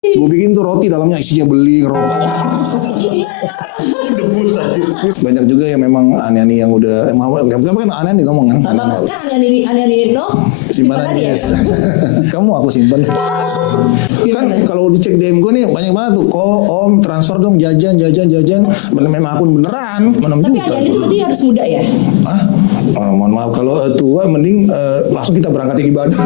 Gue bikin tuh roti dalamnya isinya beling, rokok. Debus aja. Banyak juga yang memang aneh-aneh yang udah kamu kan aneh-aneh ngomong kan? Kan aneh-aneh no. Simpanan yes. Kamu aku simpan. Kan kalau dicek DM gue nih banyak banget tuh. Om transfer dong jajan. Memang akun beneran 6 Tapi juta. aneh itu berarti harus muda ya? Ah, mohon maaf kalau tua mending langsung kita berangkat ibadah.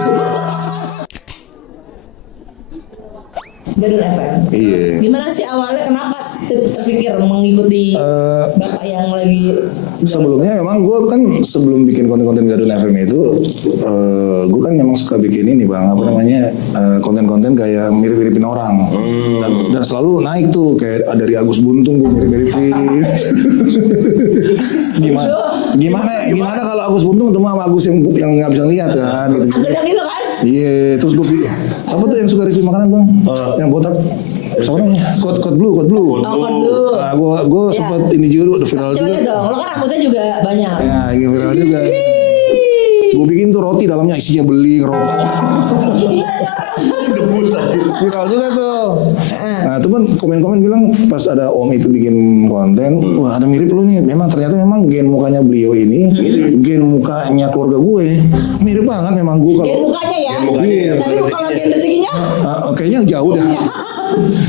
Gadun FM. Iya. Gimana sih awalnya kenapa terpikir mengikuti bapak yang lagi? Sebelumnya memang gue kan sebelum bikin konten-konten Gadun FM itu gue kan memang suka bikin ini bang apa namanya konten-konten kayak mirip-miripin orang dan selalu naik tuh kayak dari Agus Buntung gue mirip-miripin. gimana kalau Agus Buntung ketemu sama Agus yang nggak bisa lihat kan gitu. Agak gitu kan? Iya, terus gue pikir apa tuh yang suka review makanan bang? Yang botak. Siapa namanya? Code blue. Oh, Blue. Nah, gue sempat ini juga udah viral Coba juga. dong, lo kan rambutnya juga banyak. Ya, ini viral juga. Gue bikin tuh roti dalamnya isinya beling, rokok. Debus aja. Viral juga tuh. Nah, teman komen-komen bilang pas ada om itu bikin konten, wah ada mirip lu nih. Ternyata memang gen mukanya beliau ini, gen mukanya keluarga gue, mirip banget memang gue kalau. Gen mukanya ya. Iya. Tapi kalau gen rezekinya? Kayaknya jauh dah.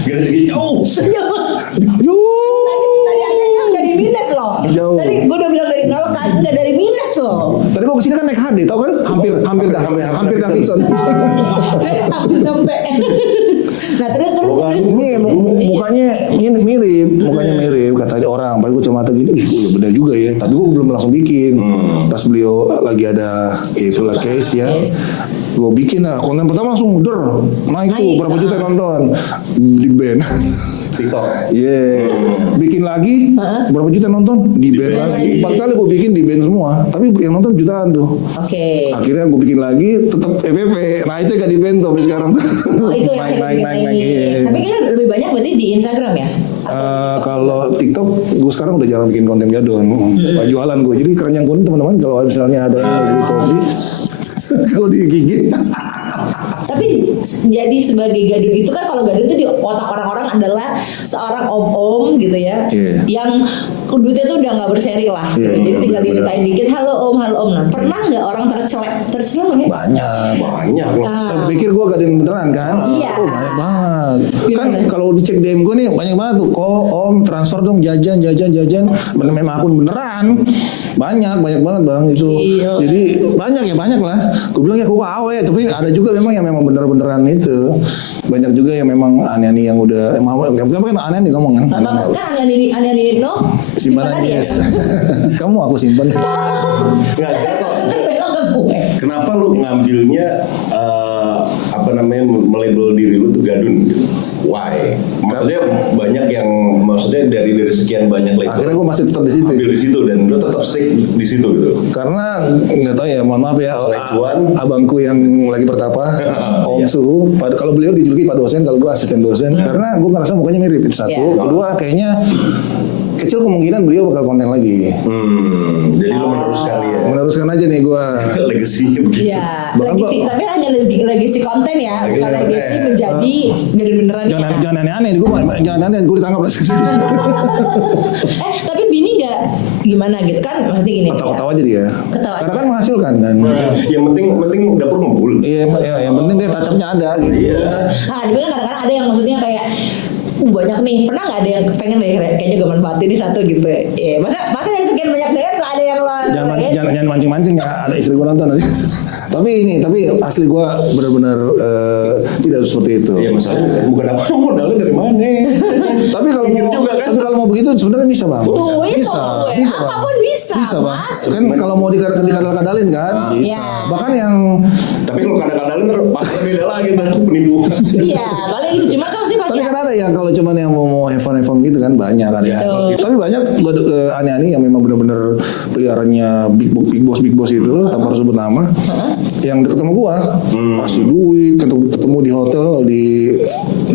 Gak segini jauh. Tadi aja dari minus loh. Jauh. Tadi gue udah bilang dari kalau kan nggak dari minus loh. Tadi gue kesini kan naik HD, tau kan? Hampir Davidson. Hampir sampai. Nah terus Ini mukanya mirip kata orang. Padahal gue cuma gini, ya benar juga ya. Tapi gue belum langsung bikin. Pas beliau lagi ada itulah case ya. Gue bikin lah konten pertama langsung naik tuh berapa juta nonton di band. TikTok. Iya. Bikin lagi berapa juta nonton di band lagi. 4 kali gue bikin di band semua. Tapi yang nonton jutaan tuh. Oke. Akhirnya gue bikin lagi tetap EPP. Nah itu gak di band tuh sampai sekarang. Oh itu yang naik. Iya. Tapi kayaknya lebih banyak berarti di Instagram ya? Kalau TikTok gue sekarang udah jarang bikin konten gadon. Jualan gue. Jadi keranjang kuning teman-teman kalau misalnya ada gitu kalau digigit. Tapi jadi sebagai gadun itu kan kalau gadun itu di otak orang-orang adalah seorang om-om gitu ya, yang duitnya tuh udah nggak berseri lah, gitu. Jadi tinggal dimintain dikit, halo om. Nah pernah nggak orang tercelek ya? Banyak loh. Saya pikir gue gadun beneran kan? Iya. Oh banyak banget. Kan Gimana? kalau dicek DM gue nih banyak banget tuh. Om transfer dong jajan. Memang akun beneran. Banyak banget bang itu. Iya. Jadi banyak lah. Gue bilang ya gue awe, tapi ada juga memang yang memang beneran itu. Banyak juga yang memang aneh-aneh yang udah kamu kan aneh ngomong kan? Kan aneh-aneh no. Simpanan yes. Kamu aku simpan. Nggak, Belok ke gue. kenapa lu ngambilnya melabel diri lu tuh gadun gitu? Why? Maksudnya banyak yang dari sekian banyak label. Akhirnya gue masih tetap di situ. Ambil di situ dan lu tetap stick di situ gitu. Karena nggak tahu ya, mohon maaf ya, Selecuan. abangku yang lagi pertapa, Om Suhu. Kalau beliau dijuluki Pak Dosen, kalau gue asisten dosen. Karena gue ngerasa mukanya mirip itu satu. Kedua kayaknya kecil kemungkinan beliau bakal konten lagi. Jadi lu meneruskan ya. Meneruskan aja nih gue. Legasinya begitu. Iya, legasi, tapi hanya legasi konten ya, bukan legasi menjadi gadun beneran. Jangan aneh-aneh, jangan aneh, gue ditangkap lah. Tapi bini nggak gimana gitu kan? Maksudnya gini. Ketawa-ketawa aja dia. Ketawa Karena aja. kan menghasilkan kan. Yang penting dapur ngumpul. Iya, yang penting dia touch-up-nya ada gitu. Nah, tapi kan kadang-kadang ada yang maksudnya kayak banyak nih, pernah nggak ada yang pengen deh kayaknya gue manfaatin ini satu gitu ya? Iya, masa yang sekian banyak deh nggak ada yang lo Jangan mancing-mancing ya, ada istri gue nonton nanti. tapi asli gue benar-benar tidak seperti itu. Iya masalahnya bukan apa modalnya dari mana. Tapi kalau Mikir mau, juga kan. tapi kalau mau begitu sebenarnya bisa bang. Tuh, itu Bisa gue. Bang. Apapun bisa, Bisa bang. Mas. Kan kalau mau dikadal-kadalin kan, bisa. Iya. Bahkan yang Tapi kalau kadang-kadang ntar pasti beda lagi ntar penipu. Iya, paling gitu. Cuma kan pasti tapi kan ada yang kalau cuman yang mau have fun gitu kan banyak kan ya. Betul. Tapi banyak aneh-aneh yang memang benar-benar peliharanya big boss itu tanpa harus sebut nama. Yang deket sama gua kasih duit, ketemu di hotel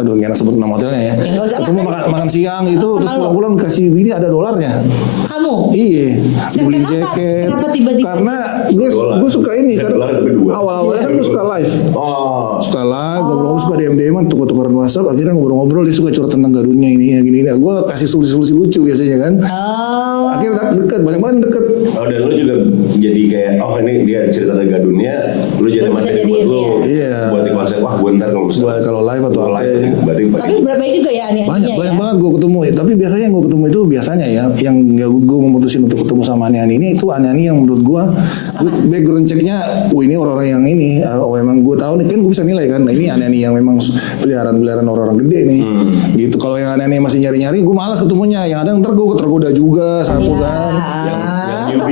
aduh nggak enak sebut nama hotelnya ya. Nggak usah, Ketemu makan siang itu terus pulang-pulang kasih bini ada dolarnya. kamu. Iya, dibeliin Kenapa? jaket. Kenapa tiba-tiba? Karena gue suka ini Dan kan dolar ada kedua. awal-awalnya kan gue suka live. Oh. Suka live, ngobrol, suka DM-an, tukar-tukaran WhatsApp. Akhirnya ngobrol-ngobrol, dia suka curhat tentang gadunnya ini ya gini. Gue kasih solusi-solusi lucu biasanya kan. Akhirnya deket, banyak banget deket. Oh, dan lu juga jadi kayak, oh ini dia cerita dari gadunnya, lu jadi Lu bisa materi buat jadiin, lu. iya. Buat di konsep, wah gue ntar kalau misalnya Kalau live atau apa. berarti Tapi baik juga ya Banyak aneh-anehnya ya. banget gue ketemu ya. Tapi biasanya yang gue ketemu itu biasanya ya, yang gue memutusin untuk ketemu sama Ani-Ani ini itu Ani-Ani yang menurut gue background checknya, ini orang-orang yang ini, memang gue tahu nih kan gue bisa nilai kan. Nah, ini Ani-Ani yang memang peliharaan orang-orang gede nih. Gitu. Kalau yang Ani-Ani masih nyari-nyari, gue malas ketemunya. Yang ada ntar gue tergoda juga satu kan.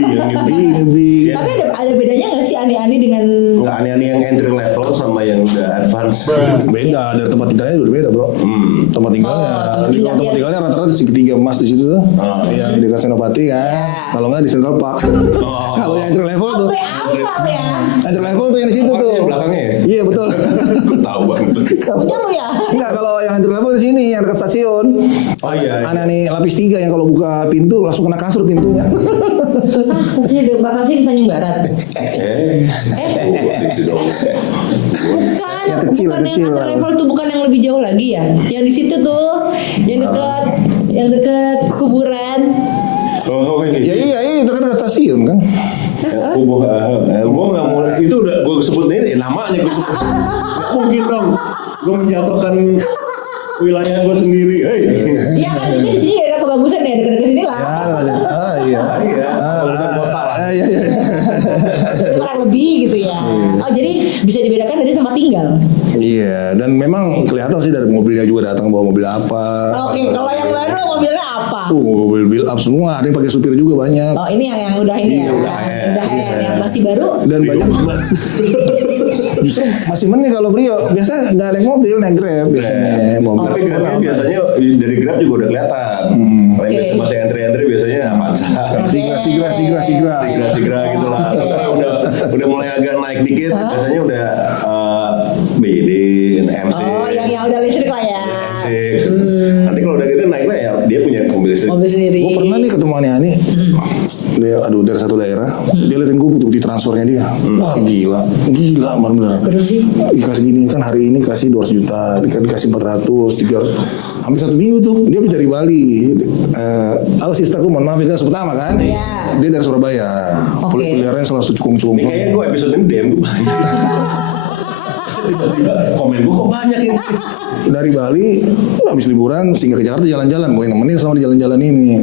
yang newbie. Tapi ada bedanya nggak sih aneh-aneh dengan Nggak aneh-aneh yang entry level sama yang udah advance. Beda, dari tempat tinggalnya udah beda bro. Tempat tinggalnya, tempat tinggalnya rata-rata di segitiga emas di situ tuh, yang di Senopati kan. Kalau nggak di Central Park. Kalau yang entry level tuh, apa ya? entry level tuh yang di situ tuh. Yang belakangnya ya? Iya betul. Tahu banget. Punya lu ya? Enggak, kalau yang entry level di sini yang dekat stasiun. Oh iya. Ani-Ani lapis 3 yang kalau buka pintu langsung kena kasur pintunya. Sih bakal sih di Tanjung Barat. Bukan, Yang kecil, bukan kecil. yang antar level tuh, bukan yang lebih jauh lagi ya. Yang di situ tuh, yang dekat kuburan. Oh Ya iya. iya itu kan dekat stasiun kan. Gue nggak mau itu udah gue sebut ini namanya gue sebut. Nggak mungkin dong. Gue menjatuhkan wilayah gue sendiri. Ya kan itu di sini daerah kebagusan ya, dekat-dekat sini lah. Iya. Iya. Urusan kota lah. Iya. Itu kurang lebih gitu ya. Oh jadi bisa dibedakan dari tempat tinggal. Iya, dan memang kelihatan sih dari mobilnya juga datang bawa mobil apa. Oke, kalau yang baru mobilnya apa? Mobil build up semua, ada yang pakai supir juga banyak. Oh ini yang udah ini ya, udah yang masih baru. Dan banyak justru masih mending kalau Brio biasa nggak naik mobil, naik Grab biasanya. Mobil. Tapi Grabnya biasanya dari Grab juga udah kelihatan. Kalau yang masih entry biasanya Avanza. Sigra gitu lah. Udah mulai agak naik dikit, biasanya udah BYD, M6. Oh yang udah listrik lah ya. M6. Nanti kalau udah gitu naik lah ya dia punya mobil listrik. Mobil sendiri. Gue pernah nih ketemu Ani-Ani, dia dari satu daerah, dia liatin gue bukti transfernya dia, wah gila, benar-benar. Terus sih? Dikasih gini kan hari ini kasih 200 juta, dikasih 400, 300, hampir 1 minggu tuh dia dari Bali. Al sistaku mohon maaf itu pertama kan, dia dari Surabaya, peliharaannya salah satu cukung-cukung. Ini kayaknya gue episode ini DM gue banyak. Tiba-tiba komen gue kok banyak ini. Dari Bali habis liburan singgah ke Jakarta jalan-jalan, gue yang nemenin selama di jalan-jalan ini.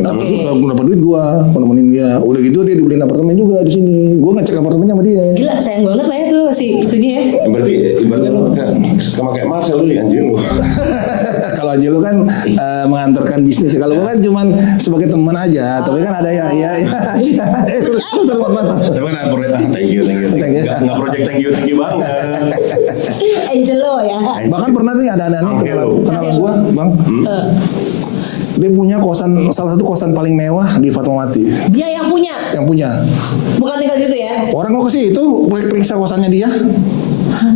Gue dapat duit gue nemenin dia. Udah gitu dia dibeliin apartemen juga di sini. Gue ngecek apartemennya sama dia. Gila sayang banget lah ya tuh si itunya ya. Berarti ibaratnya lu sama kayak Marcel lu anjing lu. Kalau Anjing lu kan mengantarkan bisnis. Kalau gue kan cuman sebagai teman aja. Tapi kan ada yang seru banget. Tapi kan thank you. Nggak project thank you banget. Angelo ya. Bahkan pernah sih ada kenalan gue, Bang. Dia punya salah satu kosan paling mewah di Fatmawati. Dia yang punya. Yang punya. Bukan tinggal di situ ya. Orang kok ke situ periksa kosannya dia.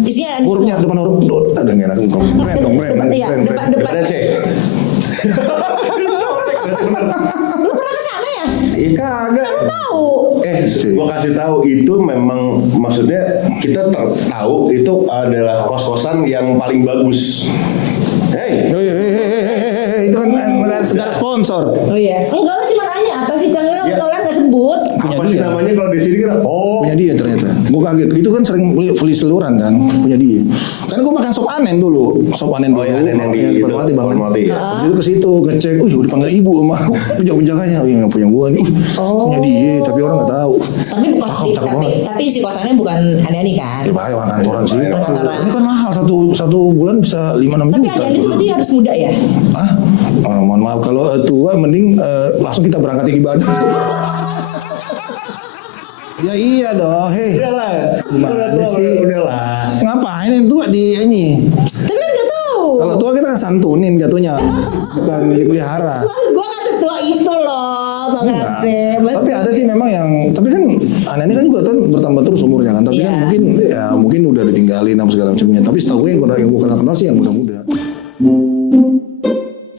Isinya ada Hurufnya semua. depan huruf. Ada nggak nasi? Depan. Beneran sih. Lu pernah ke sana ya? Iya kagak. Kan lu tahu. Gua kasih tahu itu memang maksudnya kita tahu itu adalah kos-kosan yang paling bagus. Hey, Itu kan negara sponsor. Oh iya. Enggak lu cuma nanya apa sih Kang? Ya. Kalau nggak sebut. apa sih namanya kalau di sini kan? Punya dia ternyata. Gue kaget. Itu kan sering beli selururan kan. Punya dia. Karena gue makan sop anen dulu. Sop anen dulu. Oh iya, anen yang di Fatmawati Bang. Fatmawati, ya. Itu ke situ ngecek. Udah dipanggil ibu sama penjaga-penjaganya. Oh iya nggak punya gue nih. Punya dia. Tapi orang nggak tahu. Tapi si kosannya bukan Ani-Ani kan? Ya bahaya orang kantoran sih. Orang kantoran. Ini kan mahal satu bulan bisa 5-6 Tapi juta. Ani-Ani itu berarti harus muda ya? Hah? Oh, mohon maaf kalau tua mending langsung kita berangkat ke ibadah. Ya iya dong, hei. Udahlah. Gimana sih? Udahlah. Ngapain yang tua di ini? Tapi kan nggak tahu. Kalau tua kita santunin jatuhnya, bukan dipelihara. Mas gue nggak setua itu loh, Bang Ate. Tapi ada sih memang yang, tapi kan aneh kan juga kan bertambah terus umurnya kan. Tapi kan mungkin udah ditinggalin apa segala macamnya. Tapi setahu gue yang gue kenal sih yang muda-muda.